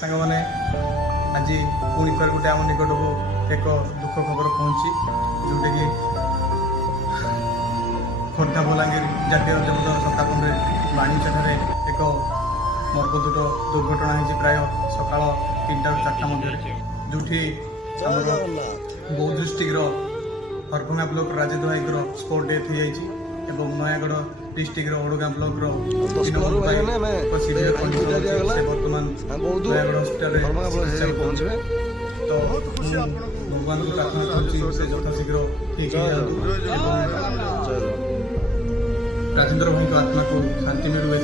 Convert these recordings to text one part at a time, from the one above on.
ସାଙ୍ଗମାନେ ଆଜି ପୁଣି ଥରେ ଗୋଟେ ଆମ ନିକଟକୁ ଏକ ଦୁଃଖ ଖବର ପହଞ୍ଚି ଯେଉଁଟାକି ଖୋର୍ଦ୍ଧା ବଲାଙ୍ଗୀର ଜାତୀୟ ରାଜପଥ ସତାବନରେ ବାଣିଜ୍ୟଠାରେ ଏକ ମର୍ମନ୍ତୁଦ ଦୁର୍ଘଟଣା ହେଇଛି ପ୍ରାୟ ସକାଳ 3ଟାରୁ 4ଟା ମଧ୍ୟରେ, ଯେଉଁଠି ଆମର ବୌଦ୍ଧ ଡିଷ୍ଟ୍ରିକ୍ଟର Harabhanga block Rajendra spot death ହେଇଯାଇଛି ଏବଂ Nayagarh district Odagaon block severe condition से बर्तमान नयागढ़ हॉस्पिटल तो भगवान को प्रार्थना करुँच से यथाशीघ्र ठीक राजेन्द्र भाई को आत्मा को शांति मिलू ये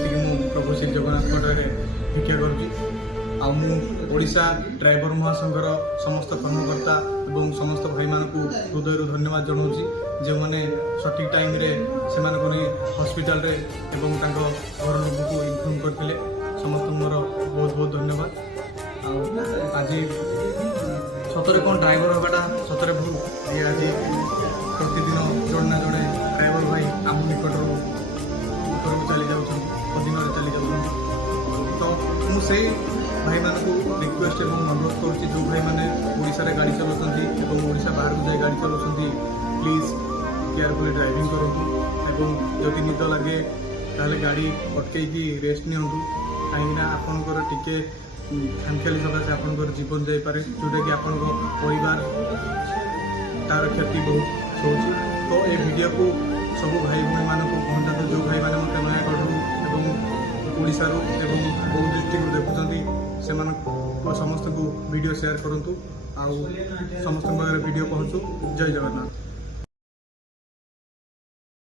प्रभु श्री जगन्नाथ भिक्षा करुँची आशा ड्राइवर महासंघर समस्त कर्मकर्ता और समस्त भाई मान को हृदय धन्यवाद जनाऊँगी जो मैंने सठिक टाइम रे से हॉस्पिटल रे एवं घर लोक को इनफॉर्म करते समस्त मोर बहुत बहुत धन्यवाद। आज सतरे कौन ड्राइवर हवाटा सतरे भूल ये आज प्रतिदिन जड़े ना जड़े ड्राइवर भाई आम निकटर ऊपर चली जाऊँ अधीन चली जाऊँ तो मुझे भाई मान को रिक्वेस्ट और अनुरोध करुँच जो भाई मैंने ओडिशा गाड़ी चलाउछन्ति और ओडिशा बाहर को जाए गाड़ी चलाउछन्ति प्लीज केयरफुली ड्राइविंग करूँ एवं जदि निद लगे ताले गाड़ी अटकई रेस्ट नियंतु कहीं आपंकर टिके खामखियाली सकाशे आपंकर जीवन जापे जोटा कि आपण परिवार तार क्षति बहुत होची। तो ये वीडियो को सब भाई भाई मान को कहता जो भाई मैंने मत नयागढ़ ओडिशा एवं बौद्ध डिस्ट्रिक्ट देखुं से समस्त को वीडियो शेयर करूँ आ समस्त वीडियो पहुँचू। जय जगन्नाथ।